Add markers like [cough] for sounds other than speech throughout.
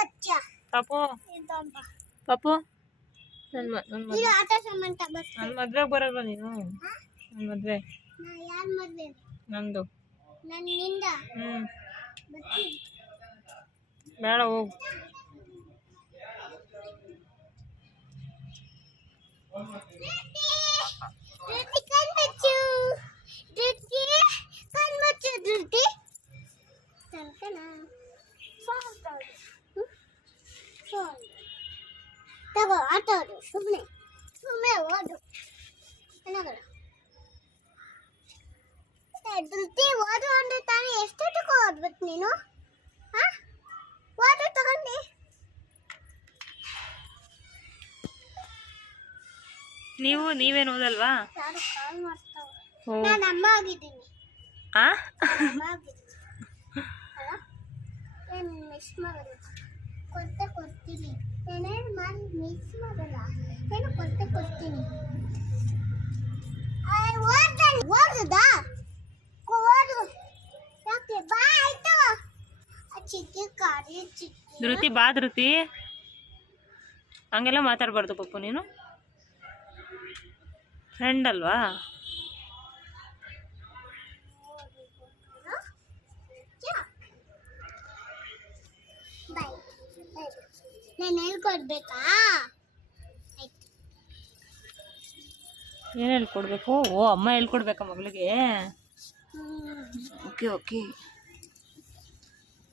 ಕಚ್ಚ ಪಾಪು ಇದೊಂಬ. ಪಾಪು ನನ್ನ ಮ ನನ್ನ ಇದು ಮದ್ವೆ ಆಟ ಸಾಮಾನ್ ತಗೋಸ್ಕೊ. ನನ್ನ ಮದ್ವೆಗೆ ಬರಲ್ವಾ ನೀನು ನನ್ನ ಮದುವೆ ನಾ ಯಾರ್ ಮದ್ವೆ ನಂದು ನನ್ನಿಂದ ಹ್ಞೂ ಬರ್ತೀನಿ ಬೇಡ ಹೋಗು ಧೃತಿ ಕಣ್ಮುಚ್ಚು ಧೃತಿ ಕಣ್ಮುಚ್ಚು ಧೃತಿ ತನಕನ ಫೋನ್ ತಗೋ ತಗೋ ಆಟ ಆಡು ಸುಮ್ಮನೆ ಸುಮ್ಮನೆ ಓದು. ಏನಾಗಲ್ಲ ಧೃತಿ ಓದು ಅಂದ್ರೆ ತಾನೇ ಎಷ್ಟೊತ್ತಿಗೆ ಓದ್ಬೇಕು ನೀನು? ಹಾ? ಓದು ತಗೊಂಡಿ. ನೀವು ನೀವೇನು ಓದಲ್ವಾ? ನಾನು ಅಮ್ಮ ಆಗಿದ್ದೀನಿ. ಆ? ಅಮ್ಮ ಆಗಿದ್ದೀನಿ. ಅಲ್ಲ? ಏನು ಮಿಸ್ ಮಾಡೋದು? ಕೊಡ್ತೆ ಕೊಡ್ತೀನಿ. ನಾನೇನು ಮಾಡಿ ಮಿಸ್ ಮಾಡಲ್ಲ. ಏನು ಕೊಡ್ತೆ ಕೊಡ್ತೀನಿ? ಓದುದಾ. ಓದು. ಯಾಕೆ? ಬಾ, ಆಯ್ತು. ಚಿಕ್ಕಿ ಕಾರಿ ಚಿಕ್ಕಿ. ಧೃತಿ, ಬಾ ಧೃತಿ. ಹಂಗೆಲ್ಲ ಮಾತಾಡಬಾರ್ದು ಪಪ್ಪು ನೀನು. ಫ್ರೆಂಡ್ ಅಲ್ವಾ? ನಾನು ಹೇಳ್ಕೊಡ್ಬೇಕಾ ಆಯ್ತು ಏನು ಹೇಳ್ಕೊಡ್ಬೇಕು ಓ ಅಮ್ಮ ಹೇಳ್ಕೊಡ್ಬೇಕಾ ಮಗಳಿಗೆ okay okay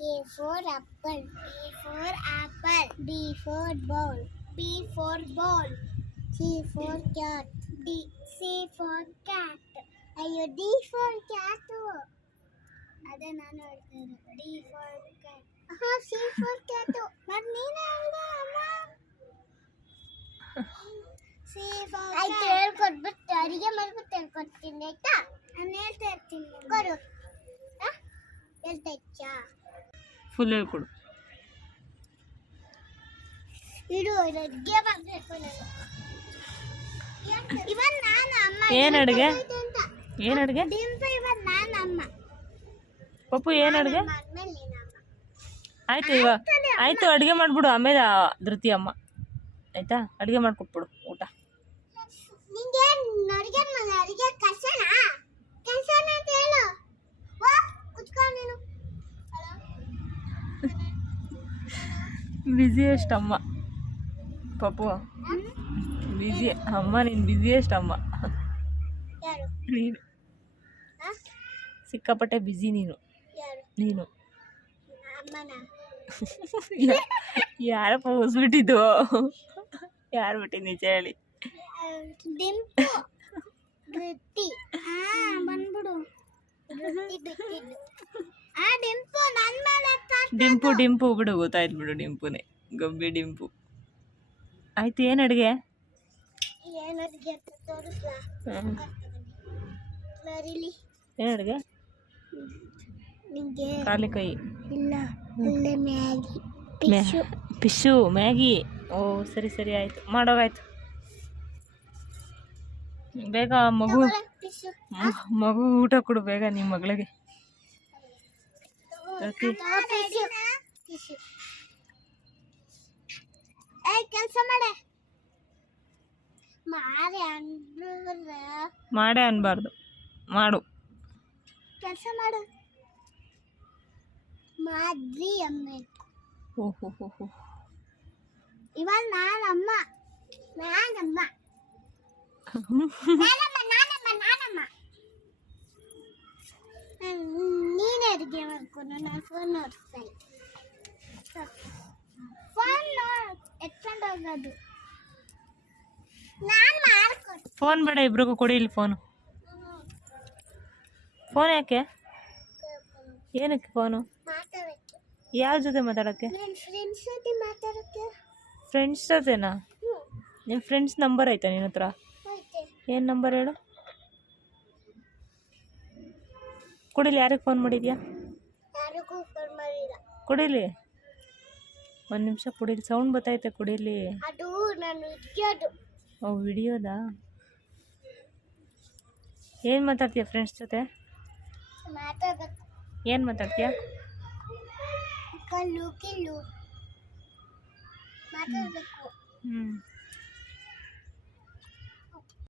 A for apple. A for apple. B for ball. B for ball. C for cat. D. C for cat. ಅಯ್ಯೋ ಡಿ ಫಾರ್ ಕ್ಯಾಟು ಅದೇ ನಾನು ಹೇಳ್ತೀನಿ ಡಿ ಫಾರ್ ಕ್ಯಾಟ್ ಹಾ ಸಿ ಫಾರ್ ಕ್ಯಾಟು ನೀನೇ ಹೇಳ್ದೆ ಅಮ್ಮ ಸಿ ಫಾರ್ ಆಯ್ತು ಹೇಳ್ಕೊಟ್ಬಿಟ್ಟು ಅಡಿಗೆ ಮಾಡ್ಬಿಟ್ಟು ಹೇಳ್ಕೊಡ್ತೀನಿ ಆಯ್ತಾ? ನಾನು ಹೇಳ್ತಾ ಇರ್ತೀನಿ. ಕೊಡು? ಹೇಳ್ತಾ ಇಚ್ಚಾ ಫುಲ್ ಹೇಳ್ಕೊಡು. ಇಡು ಅಡುಗೆ ಮಾಡ್ಬೇಕು ಇವನ್ ನಾನು ಅಮ್ಮ. ಏನ್ ಅಡ್ಗೆ? ಏನು ಅಡುಗೆ? ಡಿಂಪು ಇವನ್ ನಾನು ಅಮ್ಮ. ಪಪ್ಪು ಏನು ಅಡುಗೆ? ನೀನು. ಆಯ್ತು ಇವಾಗ ಆಯ್ತು ಅಡುಗೆ ಮಾಡಿಬಿಡು. ಆಮೇಲೆ ಧೃತಿ ಅಮ್ಮ. ಆಯ್ತಾ? ಅಡುಗೆ ಮಾಡ್ಕೊಟ್ಬಿಡು ಊಟ. ಬ್ಯುಸಿಯೆಸ್ಟ್ ಅಮ್ಮ? ಪಪ್ಪು ಬ್ಯುಸಿ ಅಮ್ಮ ನೀನು ಬ್ಯುಸಿಯೆಸ್ಟ್ ಅಮ್ಮ? ನೀನು? ಸಿಕ್ಕಾಪಟ್ಟೆ ಬ್ಯುಸಿ ನೀನು. ನೀನು. [laughs] ಯಾರಪ್ಪ ಹೊಸ್ಬಿಟ್ಟಿದ್ದು? ಯಾರು ಬಿಟ್ಟಿ ನಿಜ ಹೇಳಿ. ಡಿಂಪು ಡಿಂಪು ಬಿಡು ಗೊತ್ತಾಯ್ತು ಬಿಡು ಡಿಂಪುನೇ ಗಬ್ಬಿ ಡಿಂಪು ಆಯ್ತು ಏನು ಅಡುಗೆ? ಏನು ಅಡುಗೆ ಖಾಲಿ ಕೈ. ಪಿಶು ಮ್ಯಾಗಿ. ಓ ಸರಿ ಸರಿ ಆಯಿತು. ಮಾಡೋಗಾಯ್ತು ಬೇಗ ಮಗು ಮಗು ಊಟ ಕೊಡು ಬೇಗ ನಿಮ್ಮ ಮಗಳಿಗೆ. ಮಾಡೇ ಅನ್ಬಾರ್ದು. ಮಾಡು. ಕೆಲಸ ಮಾಡು. ಮಾದ್ರಿ ಅಮ್ಮ. ಓಹೋ ಹೋ ಹೋ ಇವಾಗ ನಾನಮ್ಮ ನಾನಮ್ಮ. ನಾನಮ್ಮ ನಾನಮ್ಮ ನಾನಮ್ಮ. ನೀನೇ ಅಡುಗೆ ಮಾಡ್ಕೊಂಡು ನಾನು ಫೋನ್ ನೋಡ್ತಾ ಫೋನ್ ಎತ್ಕೊಂಡು ಹೋಗೋದು. ನಾನು ಮಾಡ್ಕೊಡ್ತೀನಿ ಫೋನ್ ಬೇಡ ಇಬ್ರಿಗೂ ಕೊಡಿ ಇಲ್ಲಿ ಫೋನು ಫೋನ್ ಯಾಕೆ? ಏನಕ್ಕೆ ಫೋನು? ಯಾರ ಜೊತೆ ಮಾತಾಡೋಕ್ಕೆ? ಫ್ರೆಂಡ್ಸ್ ಜೊತೆನಾ? ನಿಮ್ಮ ಫ್ರೆಂಡ್ಸ್ ನಂಬರ್ ಐತಾ ನಿನ್ನ ಹತ್ರ? ಆಯ್ತೆ ಏನು ನಂಬರ್ ಹೇಳು? ಕುಡಿಲಿ ಯಾರಿಗೆ ಫೋನ್ ಮಾಡಿದ್ಯಾ? ಕೊಡಿಲಿ? ಒಂದು ನಿಮಿಷ ಕುಡಿಲಿ ಸೌಂಡ್ ಬತ್ತೈತೆ ಕುಡಿಲಿ. ಓ ವಿಡಿಯೋದಾ ಏನು ಮಾತಾಡ್ತೀಯ ಫ್ರೆಂಡ್ಸ್ ಜೊತೆ? ಮಾತಾಡ್ಬೇಕು ಏನು ಮಾತಾಡ್ತೀಯ? ಕಲ್ಲು ಕಿಲ್ಲು ಮಾತಾಡಬೇಕು. ಹ್ಞೂ